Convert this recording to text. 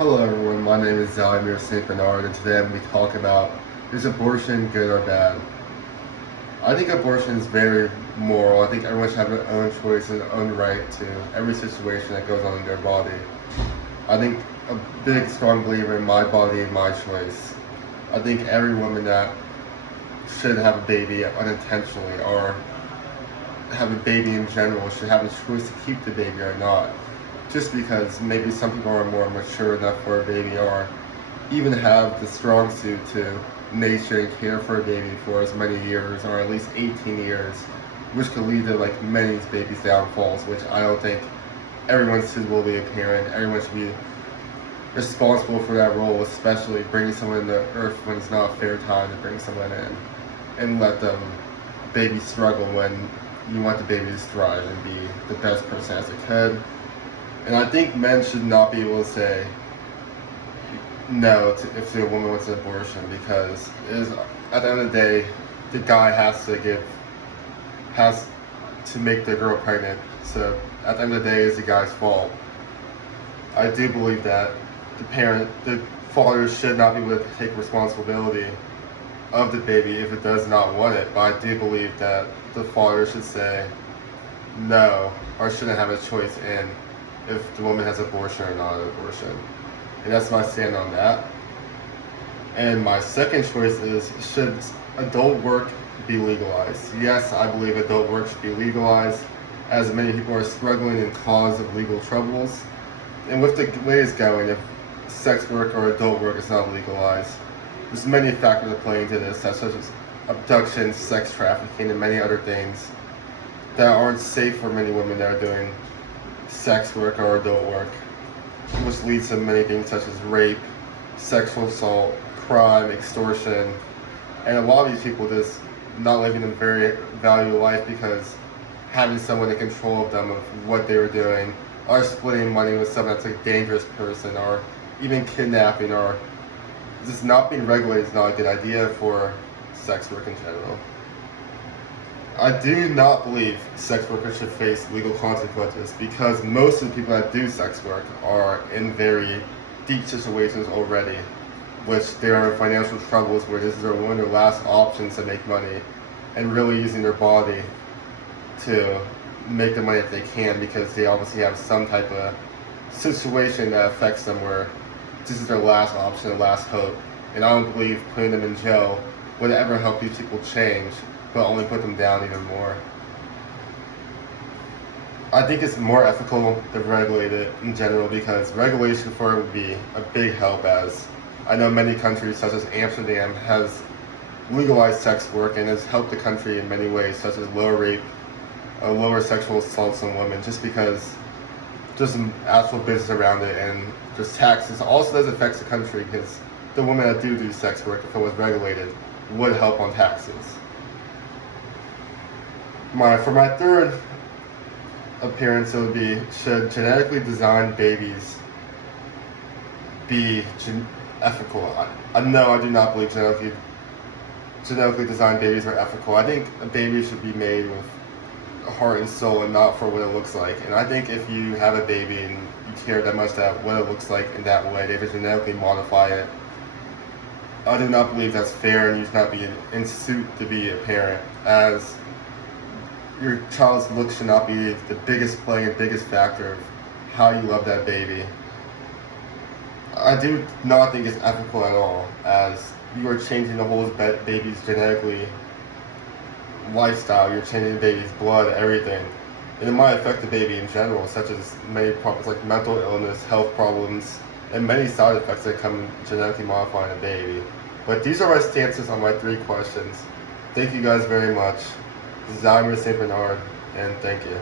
Hello everyone, my name is St.Bernard, and today I'm going to be talking about, is abortion good or bad? I think abortion is very moral. I think everyone should have their own choice and their own right to every situation that goes on in their body. I think a big strong believer in my body and my choice. I think every woman that should have a baby unintentionally or have a baby in general should have a choice to keep the baby or not. Just because maybe some people are more mature enough for a baby or even have the strong suit to nature and care for a baby for as many years or at least 18 years, which could lead to like many babies' downfalls, which I don't think everyone should be a parent. Everyone should be responsible for that role, especially bringing someone to earth when it's not a fair time to bring someone in and let them baby struggle when you want the baby to thrive and be the best person as it could. And I think men should not be able to say no if a woman wants an abortion, because at the end of the day, the guy has to make the girl pregnant. So at the end of the day, it's the guy's fault. I do believe that the father should not be able to take responsibility of the baby if it does not want it. But I do believe that the father should say no, or shouldn't have a choice in if the woman has abortion or not an abortion. And that's my stand on that. And my second choice is, should adult work be legalized? Yes, I believe adult work should be legalized, as many people are struggling in cause of legal troubles. And with the way it's going, if sex work or adult work is not legalized, there's many factors that play into this, such as abduction, sex trafficking, and many other things that aren't safe for many women that are doing sex work or adult work, which leads to many things such as rape, sexual assault, crime, extortion, and a lot of these people just not living a very valuable life because having someone in control of them of what they were doing, or splitting money with someone that's a dangerous person, or even kidnapping, or just not being regulated is not a good idea for sex work in general. I do not believe sex workers should face legal consequences, because most of the people that do sex work are in very deep situations already, which they are in financial troubles where this is one of their last options to make money, and really using their body to make the money that they can, because they obviously have some type of situation that affects them where this is their last option, their last hope. And I don't believe putting them in jail would ever help these people change, but only put them down even more. I think it's more ethical to regulate it in general, because regulation for it would be a big help, as I know many countries such as Amsterdam has legalized sex work and has helped the country in many ways, such as lower rape, lower sexual assaults on women, just because there's some actual business around it, and just taxes also does affect the country, because the women that do sex work, if it was regulated, would help on taxes. For my third appearance, it would be, should genetically designed babies be ethical? No, I do not believe genetically designed babies are ethical. I think a baby should be made with heart and soul and not for what it looks like. And I think if you have a baby and you care that much about what it looks like in that way, they would genetically modify it. I do not believe that's fair, and you should not be in suit to be a parent, as your child's looks should not be the biggest play and biggest factor of how you love that baby. I do not think it's ethical at all, as you are changing the whole baby's genetically lifestyle. You're changing the baby's blood, everything. And it might affect the baby in general, such as many problems like mental illness, health problems, and many side effects that come genetically modifying a baby. But these are my stances on my 3 questions. Thank you guys very much. This is St.Bernard, and thank you.